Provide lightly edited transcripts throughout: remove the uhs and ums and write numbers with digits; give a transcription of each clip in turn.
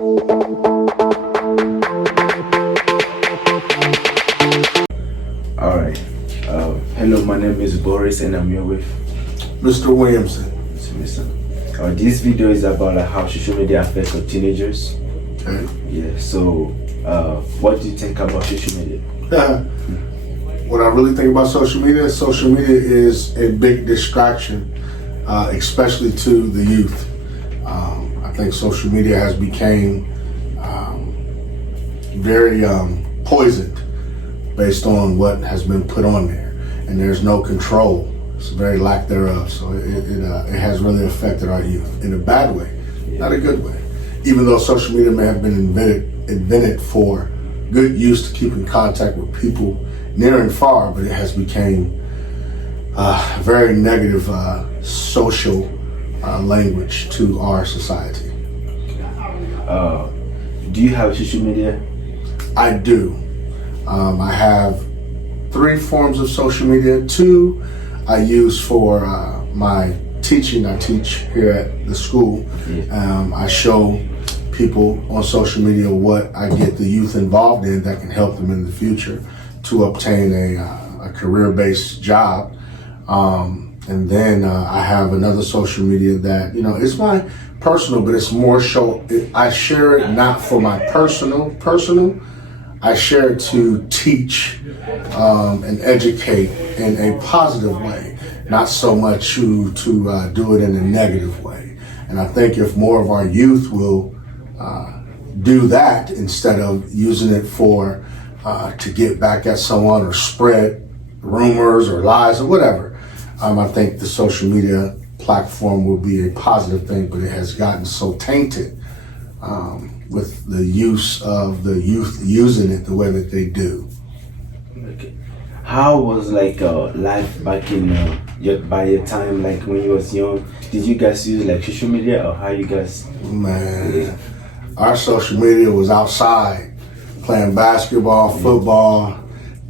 All right. Hello, my name is Boris, and I'm here with Mr. Williamson. This video is about how social media affects teenagers. Okay. Yeah. So, what do you think about social media? What I really think about social media is a big distraction, especially to the youth. I think social media has become very poisoned based on what has been put on there, and there's no control. It's very lack thereof. So it has really affected our youth in a bad way, not a good way. Even though social media may have been invented for good use to keep in contact with people near and far, but it has become very negative social language to our society. Do you have social media? I do. I have 3 forms of social media. 2 I use for my teaching. I teach here at the school. I show people on social media what I get the youth involved in that can help them in the future to obtain a career-based job. And then I have another social media that, it's my personal, but it's more so, I share it not for my personal. I share it to teach and educate in a positive way, not so much to do it in a negative way. And I think if more of our youth will do that instead of using it for to get back at someone or spread rumors or lies or whatever, I think the social media platform will be a positive thing, but it has gotten so tainted with the use of the youth using it the way that they do. Okay. How was life back in by your time, like when you was young? Did you guys use social media, or how you guys? Man, our social media was outside playing basketball, football,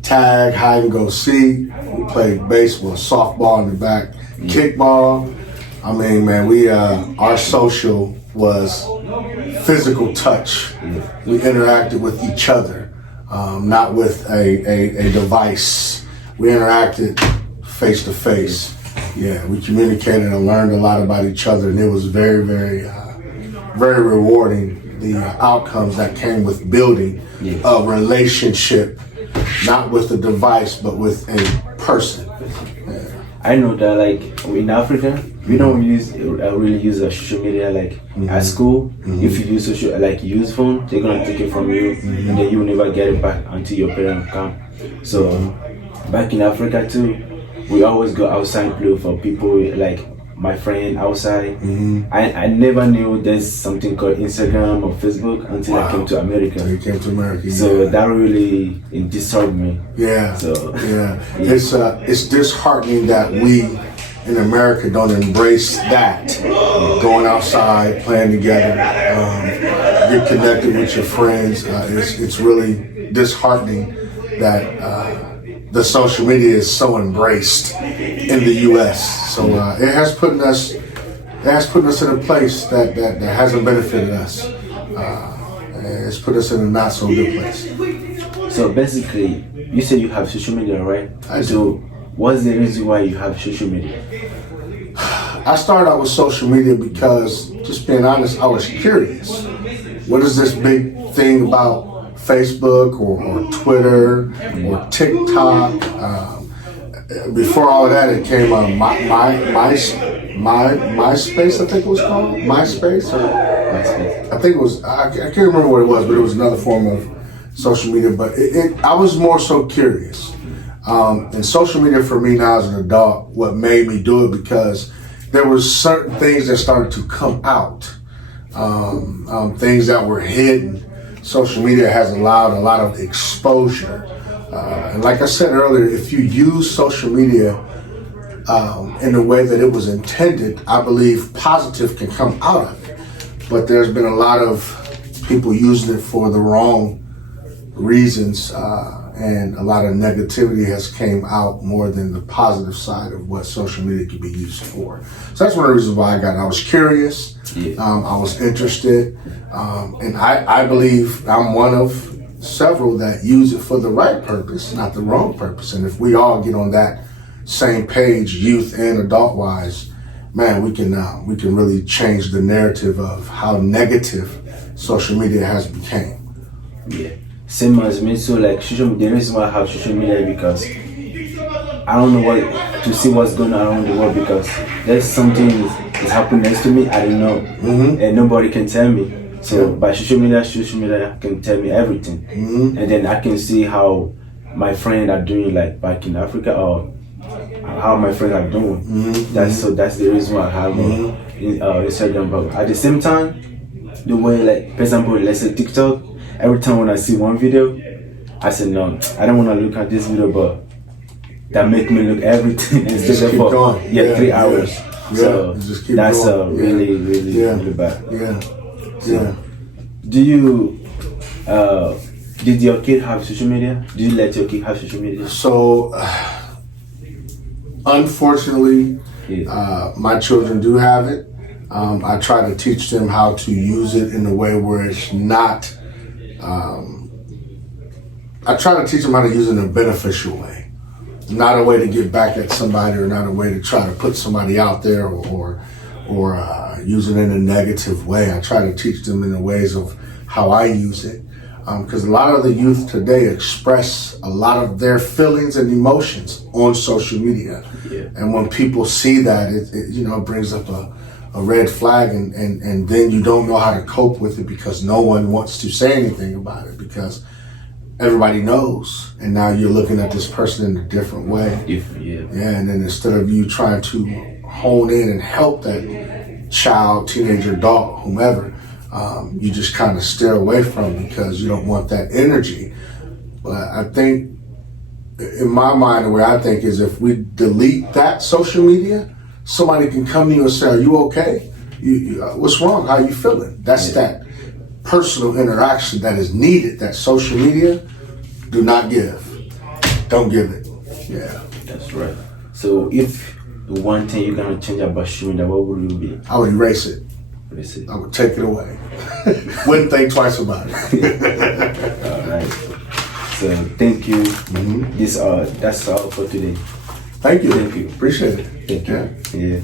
tag, hide and go seek. We played baseball, softball in the back, kickball. I mean, man, our social was physical touch. We interacted with each other, not with a device. We interacted face to face. Yeah, we communicated and learned a lot about each other, and it was very, very, very rewarding. The outcomes that came with building a relationship, not with a device, but with a person. Yeah. I know that in Africa, we don't really use social media at school. If you use use phone, they're gonna take it from you, and then you will never get it back until your parents come. So back in Africa too, we always go outside and play for people like my friend outside. I never knew there's something called Instagram or Facebook until I came to America. You came to America. So that really disturbed me. Yeah. So it's disheartening that we in America don't embrace that. Going outside, playing together, get connected with your friends. It's really disheartening that the social media is so embraced in the U.S. So it has put us in a place that hasn't benefited us. It's put us in a not so good place. So basically, you say you have social media, right? I do. So what's the reason why you have social media? I started out with social media because, just being honest, I was curious. What is this big thing about Facebook or Twitter or TikTok? Before all of that, it came MySpace, I think it was called. MySpace? I think it was, I can't remember what it was, but it was another form of social media. But I was more so curious. And social media for me now as an adult, what made me do it, because there were certain things that started to come out, things that were hidden. Social media has allowed a lot of exposure. And like I said earlier, if you use social media in the way that it was intended, I believe positive can come out of it. But there's been a lot of people using it for the wrong reasons and a lot of negativity has came out more than the positive side of what social media can be used for. So that's one of the reasons why I got it. I was curious. Yeah. I was interested. And I believe I'm one of several that use it for the right purpose, not the wrong purpose. And if we all get on that same page, youth and adult wise, man, we can really change the narrative of how negative social media has become. Yeah. Same as me. So like social media, the reason why I have social media is because I don't know what to see what's going on around the world, because there's something is happening next to me. I don't know, and nobody can tell me. So by social media can tell me everything, and then I can see how my friends are doing, like back in Africa, or how my friends are doing. That's the reason why I have Instagram. But at the same time, the way, like for example, let's say TikTok. Every time when I see one video, I say no, I don't want to look at this video, but that make me look everything and Just stay keep for going. 3 hours. So just keep that's going. really bad. Yeah. Do you did your kid have social media? Did you let your kid have social media? So, unfortunately, my children do have it. I try to teach them how to use it in a way where it's not. I try to teach them how to use it in a beneficial way, not a way to get back at somebody, or not a way to try to put somebody out there, or use it in a negative way. I try to teach them in the ways of how I use it, because a lot of the youth today express a lot of their feelings and emotions on social media, and when people see that, it brings up a red flag, and then you don't know how to cope with it, because no one wants to say anything about it, because everybody knows, and now you're looking at this person in a different way. And then instead of you trying to hone in and help that child, teenager, adult, whomever, you just kind of steer away from it because you don't want that energy. But I think, in my mind, the way I think is, if we delete that social media, somebody can come to you and say, "Are you okay? What's wrong? How you feeling?" That's that personal interaction that is needed. That social media, do not give. Don't give it. Yeah. That's right. So if the one thing you're gonna change about social media, what would it be? I would erase it. Erase it. I would take it away. Wouldn't think twice about it. All right. So thank you. That's all for today. Thank you. Thank you. Appreciate it. Thank you. Yeah.